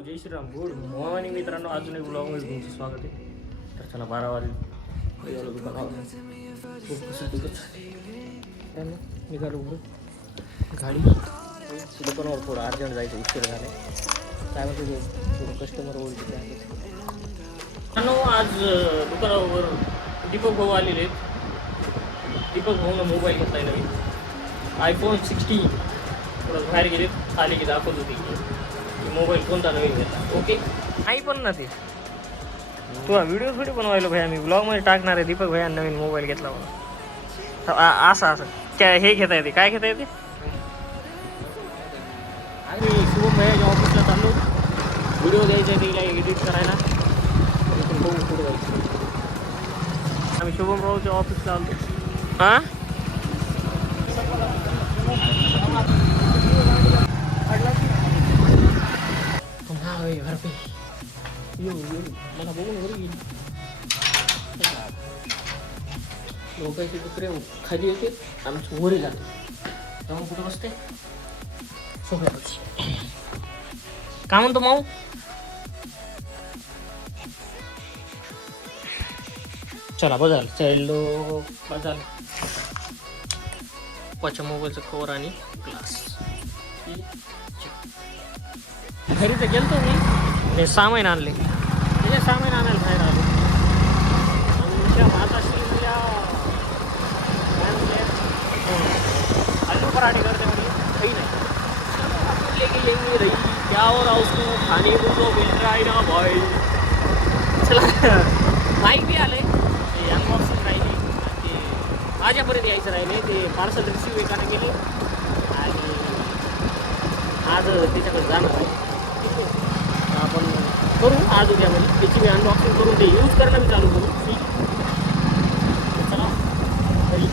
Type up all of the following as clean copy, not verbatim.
जय Shriram. Good morning मित्रांनो. अजून एक ब्लॉगमध्ये तुमचं स्वागत आहे. तर चला 12 वाजले निघालो गाडी दुकानावर थोडं अर्जंट जायचं उशीर झालं. काय म्हणते थोडं कस्टमर ओळखीचे आहेत. आज दुकानावर दीपक भाऊ आलेले आहेत. दीपक भाऊनं मोबाईल घेतलाय नवीन iPhone 16. थोडं बाहेर गेले आले की दाखवत होते की मोबाईल कोणता नवीन घेतला. ओके नाही पण ना ते तुला व्हिडिओ थोडी बनवायला भैया मी ब्लॉगमध्ये टाकणार आहे. दीपक भैया नवीन मोबाईल घेतला म्हणून असं काय हे घेता येते काय घेता येते. आम्ही शुभम भैयाच्या ऑफिसला चाललो. व्हिडिओ द्यायचा आहे तिला एडिट करायला. बघू पुढे जायचं. आम्ही शुभम भाऊच्या ऑफिसला आलो. हां मला बघून घरी गेली. लोकांचे कुत्रे खाली येते आमच्या वरी जाते. तेव्हा कुठं बसते सोबतच. काय म्हणतो माऊ. चला बजाल चाललो बजाल. पप्पाच्या मोबाईलचं कवर आणि ग्लास. घरी तर गेलतो मी. हे सामान आणले. त्याचे सामान आणायला बाहेर आलो. त्या माताश्रीला काय म्हणते आलू पराठे करते म्हणजे काही नाही. लेके लेंगे रही क्या हो रहा उसको खाने को तो मिल रहा है ना भाई. चला बाईक बी आले. ते अनबॉक्सिंग राहिली. ते माझ्यापर्यंत यायचं राहिले. ते पार्सल रिसिव्ह एकाने केले आणि आज त्याच्याकडे जाणार आहे. आपण करू आज उद्यामध्ये त्याची मी अनबॉक्सिंग करून ते यूज करणं मी चालू करू. ठीक चला घरी.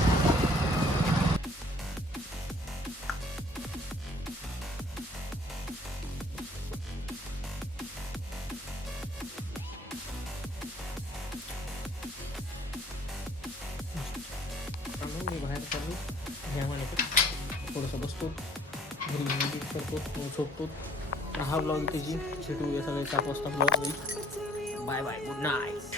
मी बाहेर चालू ह्यामध्ये थोडंसं बसतो घरी म्युझिक करतो झोपतो. हा ब्लॉग त्याची भेटू या सगळे 7 वाजता ब्लॉग होईल. Bye bye good night.